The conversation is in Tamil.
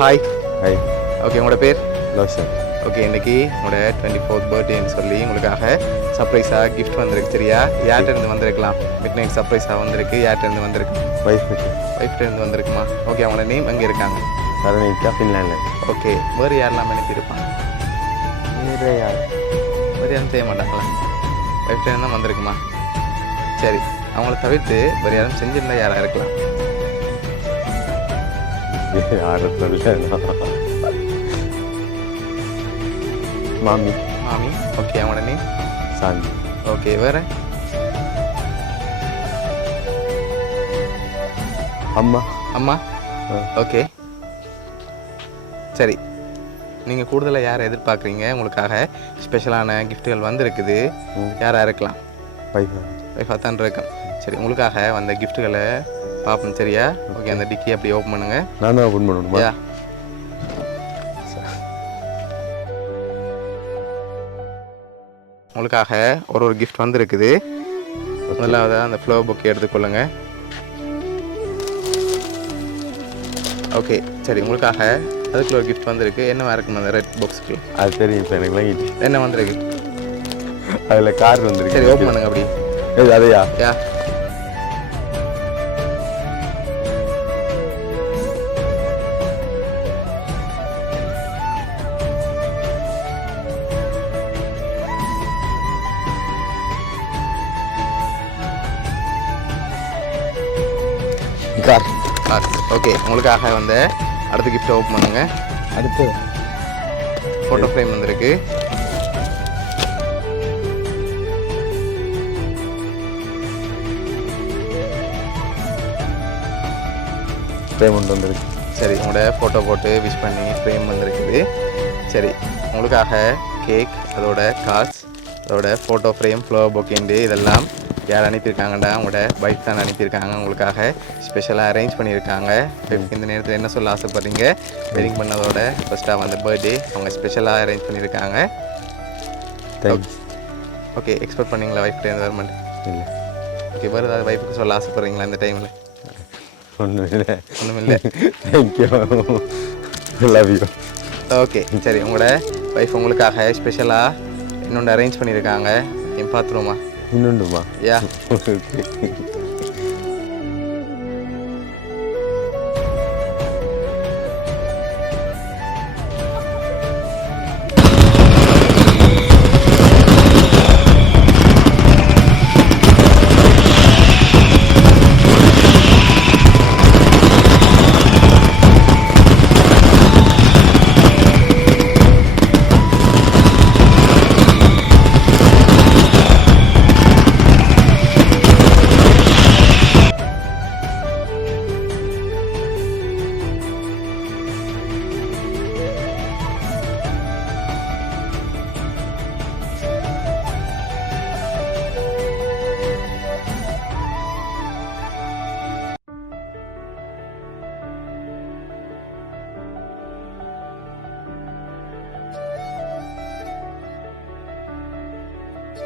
ஹாய். ஹாய். ஓகே, உங்களோட பேர்? லோஷன். ஓகே, இன்றைக்கி உங்களோட 24th பர்த்டேன்னு சொல்லி உங்களுக்காக சர்ப்ரைஸாக கிஃப்ட் வந்திருக்கு. சரியா? யார்கிட்டருந்து வந்திருக்கலாம்? மிட் நைட் சர்ப்ரைஸாக வந்திருக்கு. யார்கிட்டருந்து வந்திருக்கு? ஒய்ஃப்டேருந்து வந்திருக்குமா? ஓகே, அவங்களோட நேம் எங்கே இருக்காங்க? சரணிக்கா, ஃபின்லாண்டில். ஓகே, வேறு யாரெல்லாம் அனுப்பியிருப்பாங்க? வேறு யாரும் செய்ய மாட்டாங்களா? ஒய்ஃப்டேருந்து தான் வந்திருக்குமா? சரி, அவங்கள தவிர்த்து வேறு யாரும் செஞ்சிருந்தா யாராக இருக்கலாம்? யாரும் சொல்ல. மாமி. ஓகே, அவங்களோட நேம்? சாந்தி. ஓகே, வேறு? அம்மா. ஓகே, சரி. நீங்கள் கூடுதலாக யாரை எதிர்பார்க்குறீங்க? உங்களுக்காக ஸ்பெஷலான கிஃப்ட்டுகள் வந்திருக்குது. யாராக இருக்கலாம்? வைஃபாக தான் இருக்கும். சரி, உங்களுக்காக வந்த கிஃப்ட்டுகளை பார்ப்போம். சரியா? ஓகே, அந்த டிக்கி அப்படி ஓப்பன் பண்ணுங்கள். நான் தான் ஓப்பன் பண்ணணுமா? யா, உங்களுக்காக ஒரு கிஃப்ட் வந்திருக்குது. முதலாவது அந்த ஃப்ளவர் புக்கை எடுத்துக்கொள்ளுங்க. ஓகே, சரி. உங்களுக்காக அதுக்குள்ள ஒரு கிஃப்ட் வந்திருக்கு. என்னவா இருக்கும் அந்த ரெட் பாக்ஸுக்கு? அது தெரியும். இப்போ எனக்கு வாங்கிட்டு என்ன வந்திருக்கு? அதில் கார் வந்திருக்கு. சரி, ஓப்பன் பண்ணுங்க அப்படி. அதையா? யா, கார். ஓகே, உங்களுக்காக வந்த அடுத்த கிஃப்ட்டை ஓப்பன் பண்ணுங்க. அடுத்து ஃபோட்டோ ஃப்ரேம் வந்திருக்கு. ஃப்ரேம் ஒன்று வந்திருக்கு. சரி, உங்களோட ஃபோட்டோ போட்டு விஷ் பண்ணி ஃப்ரேம் வந்திருக்குது. சரி, உங்களுக்காக கேக், அதோட கார்ட்ஸ், அதோட ஃபோட்டோ ஃப்ரேம், ஃப்ளவர் பொக்கேண்டு இதெல்லாம் யார் அனுப்பியிருக்காங்கடா? உங்களோட பைக் தான் அனுப்பியிருக்காங்க. உங்களுக்காக ஸ்பெஷலாக அரேஞ்ச் பண்ணியிருக்காங்க. இந்த நேரத்தில் என்ன சொல்ல ஆசைப்படுறீங்க? வெட்டிங் பண்ணதோட ஃபஸ்ட்டாக வந்து பர்த்டே அவங்க ஸ்பெஷலாக அரேஞ்ச் பண்ணியிருக்காங்க. ஓகே, எக்ஸ்பெக்ட் பண்ணிங்களா ஒய்ஃப்டே என்வரன்மெண்ட்? இல்லை. ஓகே, வேறு ஏதாவது ஒய்ஃபுக்கு சொல்ல ஆசைப்படுறீங்களா இந்த டைமில்? ஒன்றும் இல்லை. தேங்க்யூ. Love you. ஓகே, சரி. உங்களோட ஒய்ஃப் உங்களுக்காக ஸ்பெஷலாக இன்னொன்று அரேஞ்ச் பண்ணியிருக்காங்க. என் பார்த்துருவோமா? இன்னொன்றுமா? யா. ஓகே.